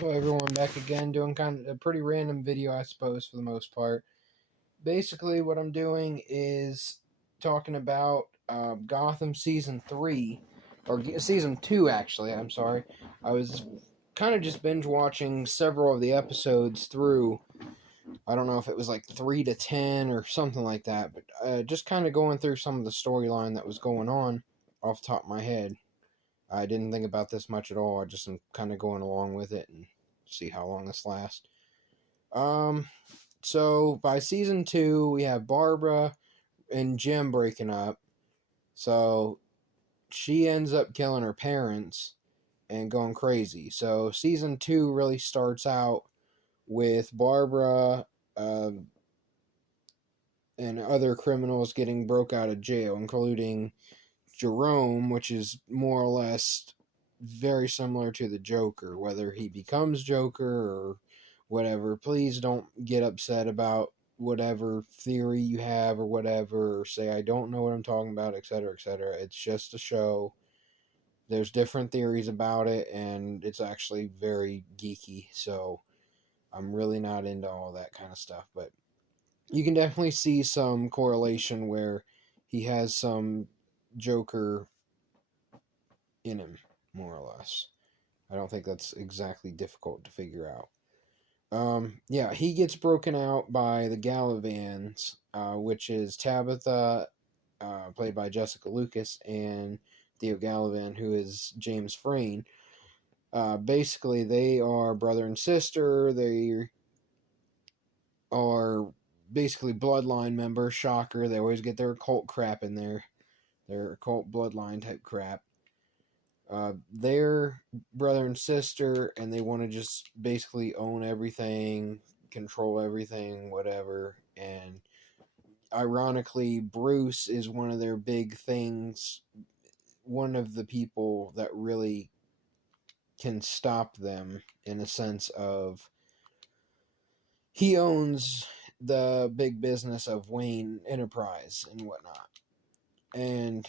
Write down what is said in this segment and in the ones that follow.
Hello everyone, back again doing kind of a pretty random video, I suppose, for the most part. Basically what I'm doing is talking about Gotham Season 3, or Season 2 actually, I'm sorry. I was kind of just binge watching several of the episodes through. I don't know if it was like 3 to 10 or something like that, but just kind of going through some of the storyline that was going on off the top of my head. I didn't think about this much at all. I just am kind of going along with it and see how long this lasts. Um, so by season 2, we have Barbara and Jim breaking up. So she ends up killing her parents and going crazy. So season 2 really starts out with Barbara and other criminals getting broke out of jail, including Jerome, which is more or less very similar to the Joker, whether he becomes Joker or whatever. Please don't get upset about whatever theory you have or whatever, or say I don't know what I'm talking about, etc., etc. It's just a show. There's different theories about it, and it's actually very geeky, so I'm really not into all that kind of stuff, but you can definitely see some correlation where he has some Joker in him, more or less. I don't think that's exactly difficult to figure out. Yeah, he gets broken out by the Galavans, which is Tabitha, played by Jessica Lucas, and Theo Galavan, who is James Frayne. Basically, they are brother and sister. They are basically bloodline members. Shocker. They always get their occult crap in there. Their occult bloodline type crap. They're brother and sister, and they want to just basically own everything, control everything, whatever. And ironically, Bruce is one of their big things, one of the people that really can stop them, in a sense of he owns the big business of Wayne Enterprise and whatnot. And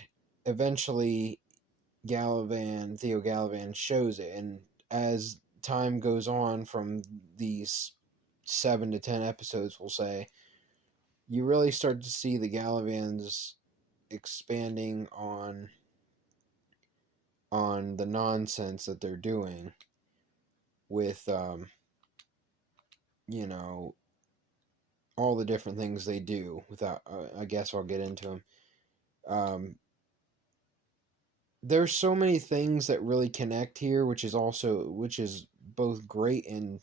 eventually Theo Galavan shows it, and as time goes on from these 7 to 10 episodes, we'll say, you really start to see the Galavans expanding on the nonsense that they're doing with you know, all the different things they do. Without I guess I'll get into them. There's so many things that really connect here, which is both great and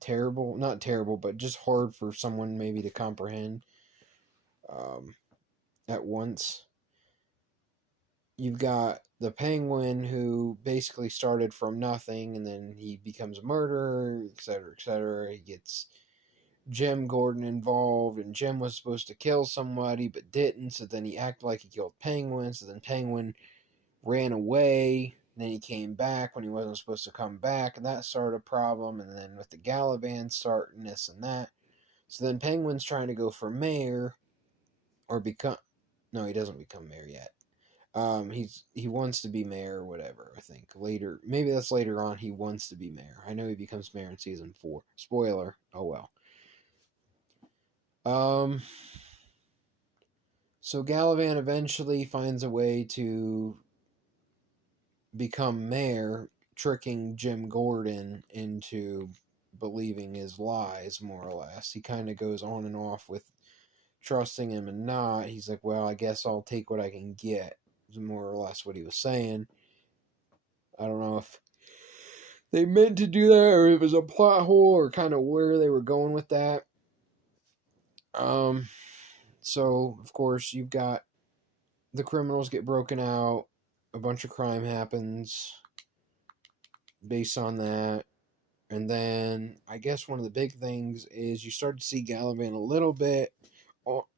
terrible. Not terrible, but just hard for someone maybe to comprehend um, at once. You've got the Penguin, who basically started from nothing, and then he becomes a murderer, etc., etc. He gets Jim Gordon involved, and Jim was supposed to kill somebody but didn't, so then he acted like he killed Penguin, so then Penguin ran away, and then he came back when he wasn't supposed to come back, and that started a problem, and then with the Galavans starting this and that. So then Penguin's trying to go for mayor, or become... No, he doesn't become mayor yet. He wants to be mayor or whatever, I think. Later, maybe that's later on, he wants to be mayor. I know he becomes mayor in season 4. Spoiler, oh well. So Galavan eventually finds a way to become mayor, tricking Jim Gordon into believing his lies, more or less. He kind of goes on and off with trusting him and not. He's like, well, I guess I'll take what I can get, is more or less what he was saying. I don't know if they meant to do that or it was a plot hole or kind of where they were going with that. So, of course, you've got the criminals get broken out, a bunch of crime happens based on that. And then I guess one of the big things is you start to see Galavan a little bit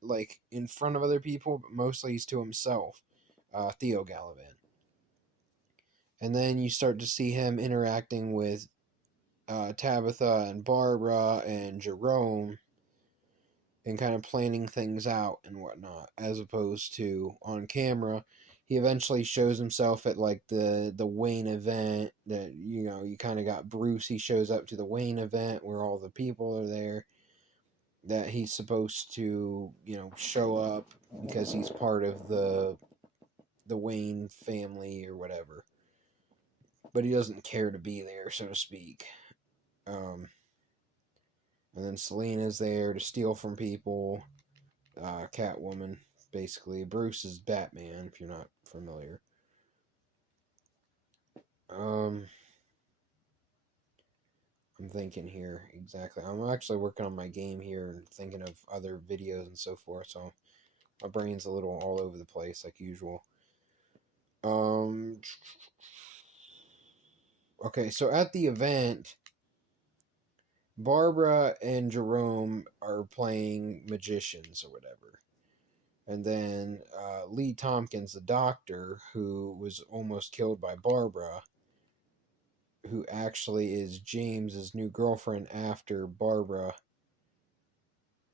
like in front of other people, but mostly he's to himself, Theo Galavan. And then you start to see him interacting with Tabitha and Barbara and Jerome and kind of planning things out and whatnot, as opposed to on camera, he eventually shows himself at like the Wayne event. That, you know, you kind of got Bruce. He shows up to the Wayne event where all the people are there that he's supposed to, you know, show up because he's part of the Wayne family or whatever. But he doesn't care to be there, so to speak. And then Selina's there to steal from people. Catwoman, basically. Bruce is Batman, if you're not familiar. I'm thinking here exactly. I'm actually working on my game here and thinking of other videos and so forth, so my brain's a little all over the place like usual. Okay, so at the event, Barbara and Jerome are playing magicians or whatever. And then Lee Tompkins, the doctor, who was almost killed by Barbara, who actually is James's new girlfriend after Barbara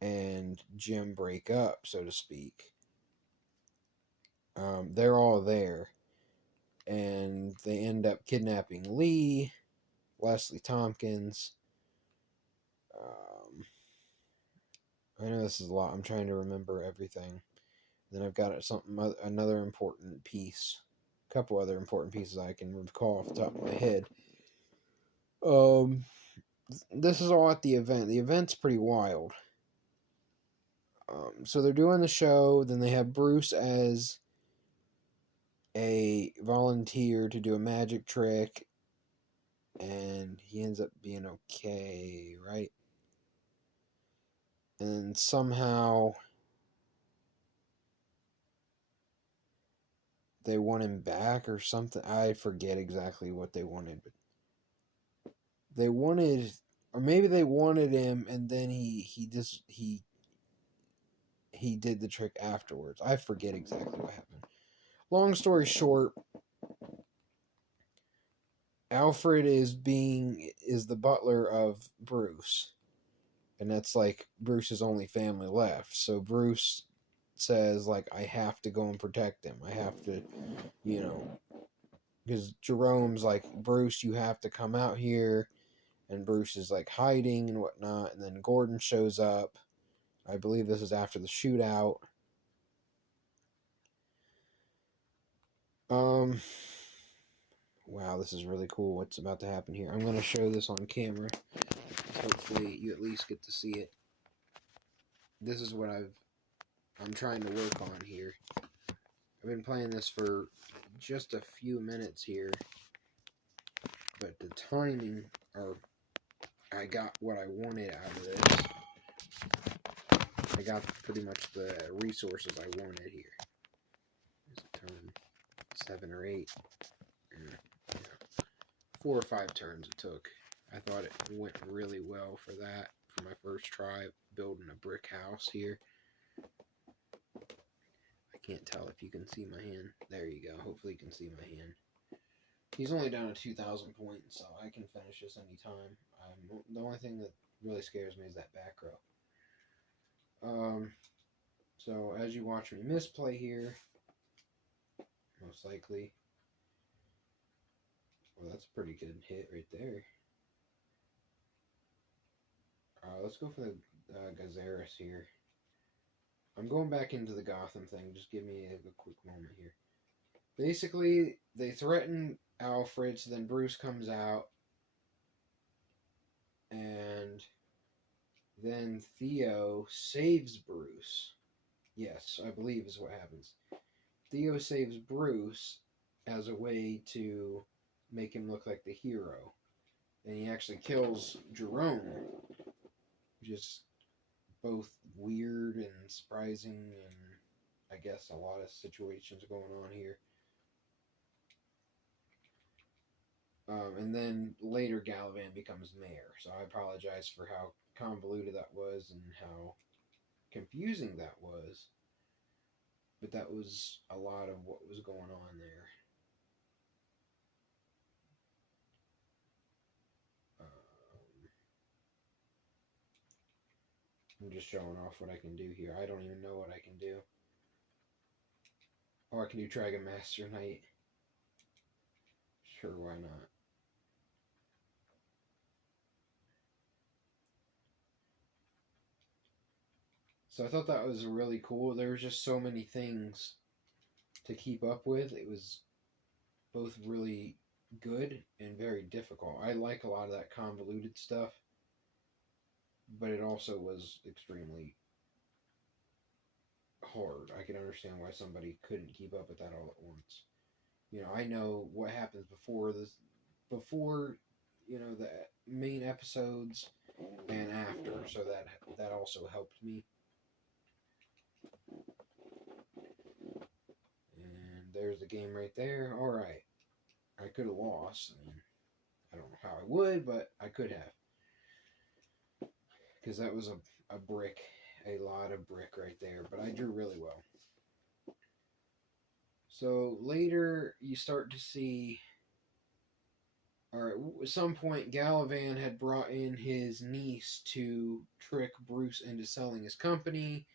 and Jim break up, so to speak. They're all there. And they end up kidnapping Lee, Leslie Tompkins. I know this is a lot. I'm trying to remember everything. Then I've got another important piece. A couple other important pieces I can recall off the top of my head. This is all at the event. The event's pretty wild. So they're doing the show. Then they have Bruce as a volunteer to do a magic trick. And he ends up being okay, right? And somehow they want him back or something. I forget exactly what they wanted, but they wanted, or maybe they wanted him, and then he did the trick afterwards. I forget exactly what happened. Long story short, Alfred is the butler of Bruce, and that's like Bruce's only family left. So Bruce says, like, I have to go and protect him. I have to, you know, because Jerome's like, Bruce, you have to come out here, and Bruce is like hiding and whatnot. And then Gordon shows up. I believe this is after the shootout. Wow, this is really cool what's about to happen here. I'm going to show this on camera. Hopefully you at least get to see it. This is what I'm trying to work on here. I've been playing this for just a few minutes here, but the timing, or I got what I wanted out of this. I got pretty much the resources I wanted here. There's a turn 7 or 8. 4 or 5 turns it took. I thought it went really well for that, for my first try building a brick house here. I can't tell if you can see my hand. There you go. Hopefully you can see my hand. He's only down to 2,000 points, so I can finish this anytime. The only thing that really scares me is that back row. So as you watch me misplay here, most likely. Well, that's a pretty good hit right there. Let's go for the Gazaris here. I'm going back into the Gotham thing. Just give me a quick moment here. Basically, they threaten Alfred, so then Bruce comes out. And then Theo saves Bruce. Yes, I believe is what happens. Theo saves Bruce as a way to make him look like the hero. And he actually kills Jerome, which is both weird and surprising, and I guess a lot of situations going on here. And then later Galavan becomes mayor, so I apologize for how convoluted that was and how confusing that was. But that was a lot of what was going on there. I'm just showing off what I can do here. I don't even know what I can do. Oh, I can do Dragon Master Knight. Sure, why not? So I thought that was really cool. There was just so many things to keep up with. It was both really good and very difficult. I like a lot of that convoluted stuff, but it also was extremely hard. I can understand why somebody couldn't keep up with that all at once. You know, I know what happens before the main episodes and after, so that also helped me. And there's the game right there. All right, I could have lost. I mean, I don't know how I would, but I could have, because that was a brick, a lot of brick right there. But I drew really well. So later you start to see, or at some point, Galavan had brought in his niece to trick Bruce into selling his company,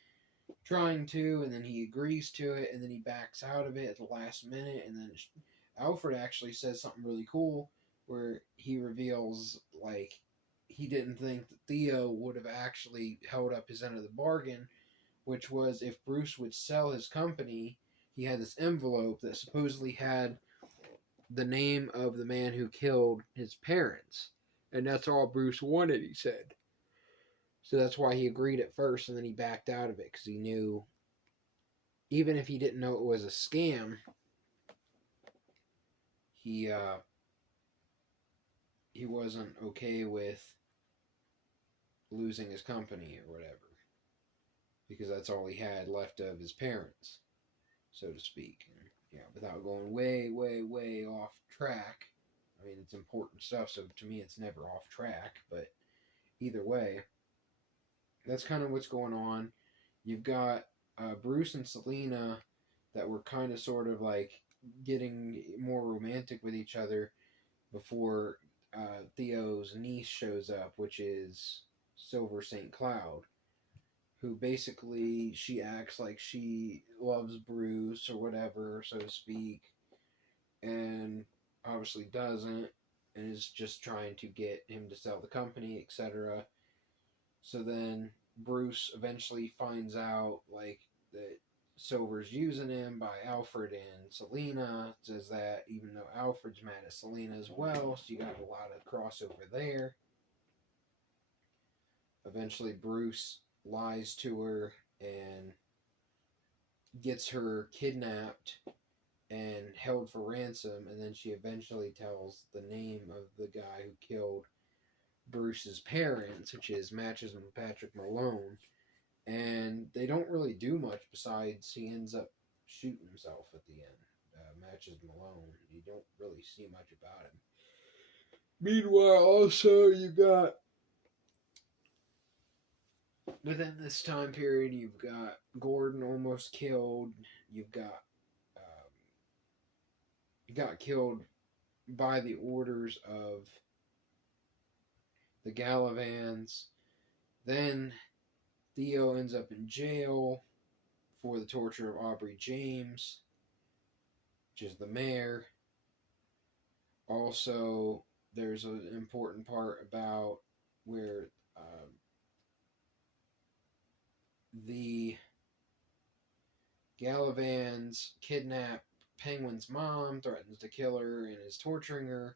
trying to, and then he agrees to it, and then he backs out of it at the last minute, and then Alfred actually says something really cool where he reveals, like, he didn't think that Theo would have actually held up his end of the bargain, which was if Bruce would sell his company, he had this envelope that supposedly had the name of the man who killed his parents. And that's all Bruce wanted, he said. So that's why he agreed at first, and then he backed out of it, because he knew, even if he didn't know it was a scam, he wasn't okay with losing his company or whatever, because that's all he had left of his parents, so to speak. And, without going way, way, way off track. I mean, it's important stuff, so to me it's never off track, but either way, that's kind of what's going on. You've got Bruce and Selena that were kind of sort of like getting more romantic with each other before Theo's niece shows up, which is Silver St. Cloud, who basically, she acts like she loves Bruce or whatever, so to speak, and obviously doesn't, and is just trying to get him to sell the company, etc. So then Bruce eventually finds out, like, that Silver's using him by Alfred and Selena. Says that even though Alfred's mad at Selena as well, so you got a lot of crossover there. Eventually Bruce lies to her and gets her kidnapped and held for ransom, and then she eventually tells the name of the guy who killed Bruce's parents, which is Matches and Patrick Malone. And they don't really do much besides he ends up shooting himself at the end. Matches Malone. You don't really see much about him. Meanwhile, also, you got, within this time period, you've got Gordon almost killed. You've got got killed by the orders of the Gallavans. Then Theo ends up in jail for the torture of Aubrey James, which is the mayor. Also, there's an important part about where the Gallavans kidnap Penguin's mom, threatens to kill her, and is torturing her.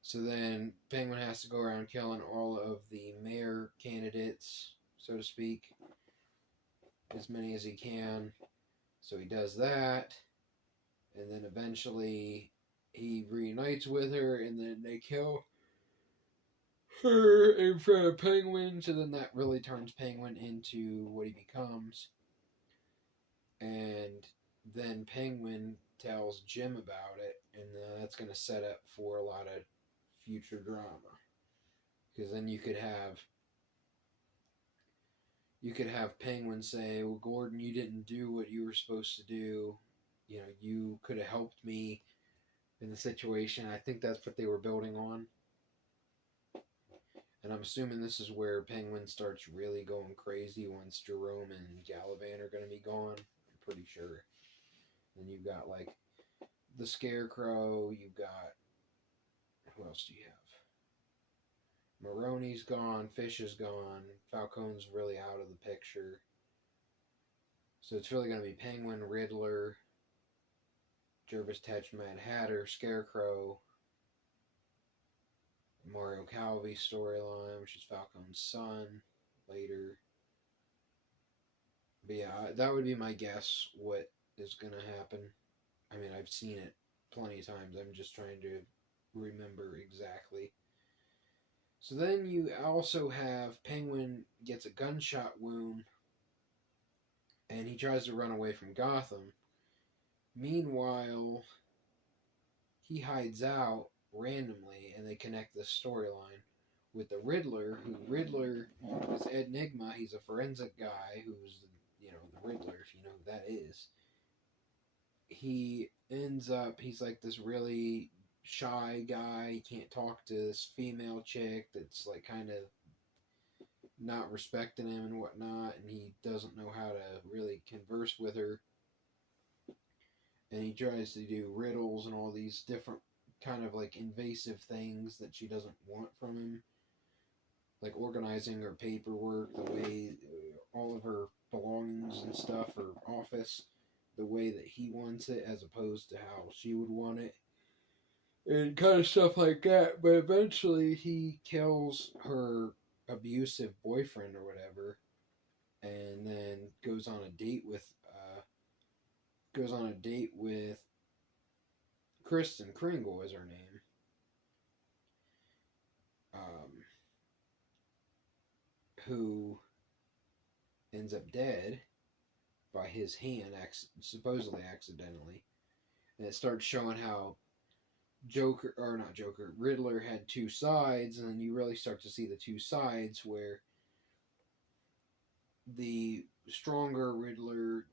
So then Penguin has to go around killing all of the mayor candidates, so to speak, as many as he can. So he does that, and then eventually he reunites with her, and then they kill her in front of Penguin. So then that really turns Penguin into what he becomes. And then Penguin tells Jim about it, and that's going to set up for a lot of future drama. Because then you could have Penguin say, well, Gordon, you didn't do what you were supposed to do. You could have helped me in the situation. I think that's what they were building on. And I'm assuming this is where Penguin starts really going crazy once Jerome and Galavan are going to be gone. I'm pretty sure. Then you've got like the Scarecrow. You've got, who else do you have? Maroni's gone. Fish is gone. Falcone's really out of the picture. So it's really going to be Penguin, Riddler, Jervis Tetch, Mad Hatter, Scarecrow, Mario Calvi's storyline, which is Falcone's son later. But yeah, that would be my guess what is going to happen. I mean, I've seen it plenty of times. I'm just trying to remember exactly. So then you also have Penguin gets a gunshot wound and he tries to run away from Gotham. Meanwhile, he hides out randomly and they connect this storyline with the Riddler, who Riddler is Ed Nygma. He's a forensic guy who's, the Riddler, if you know who that is. He ends up, he's like this really shy guy. He can't talk to this female chick that's like kind of not respecting him and whatnot, and he doesn't know how to really converse with her. And he tries to do riddles and all these different kind of like invasive things that she doesn't want from him. Like organizing her paperwork, the way all of her belongings and stuff, her office, the way that he wants it as opposed to how she would want it. And kind of stuff like that. But eventually he kills her abusive boyfriend or whatever, and then goes on a date with Kristen Kringle is her name, who ends up dead by his hand, supposedly accidentally. And it starts showing how Riddler had two sides, and then you really start to see the two sides where the stronger Riddler,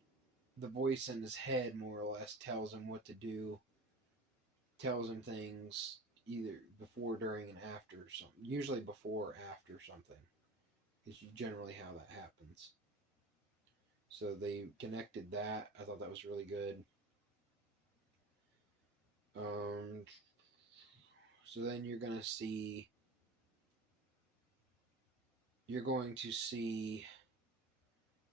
the voice in his head more or less tells him what to do, tells him things either before, during, and after something. Usually before or after something is generally how that happens. So they connected that. I thought that was really good. So then you're going to see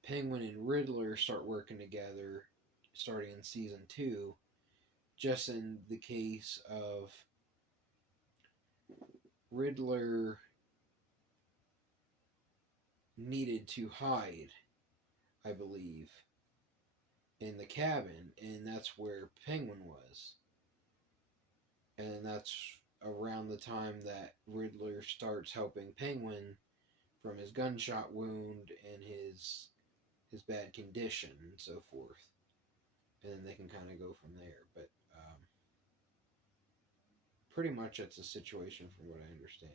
Penguin and Riddler start working together starting in season 2, just in the case of Riddler needed to hide, I believe, in the cabin, and that's where Penguin was. And that's around the time that Riddler starts helping Penguin from his gunshot wound and his bad condition and so forth. And then they can kind of go from there. But pretty much that's the situation from what I understand.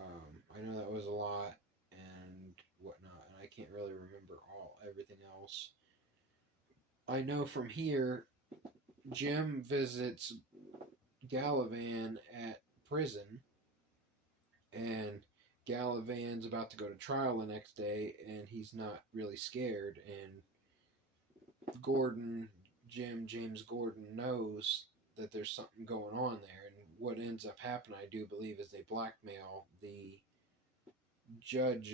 I know that was a lot and whatnot, and I can't really remember everything else. I know from here, Jim visits Galavan at prison, and Galavan's about to go to trial the next day, and he's not really scared, and James Gordon knows that there's something going on there, and what ends up happening, I do believe, is they blackmail the judge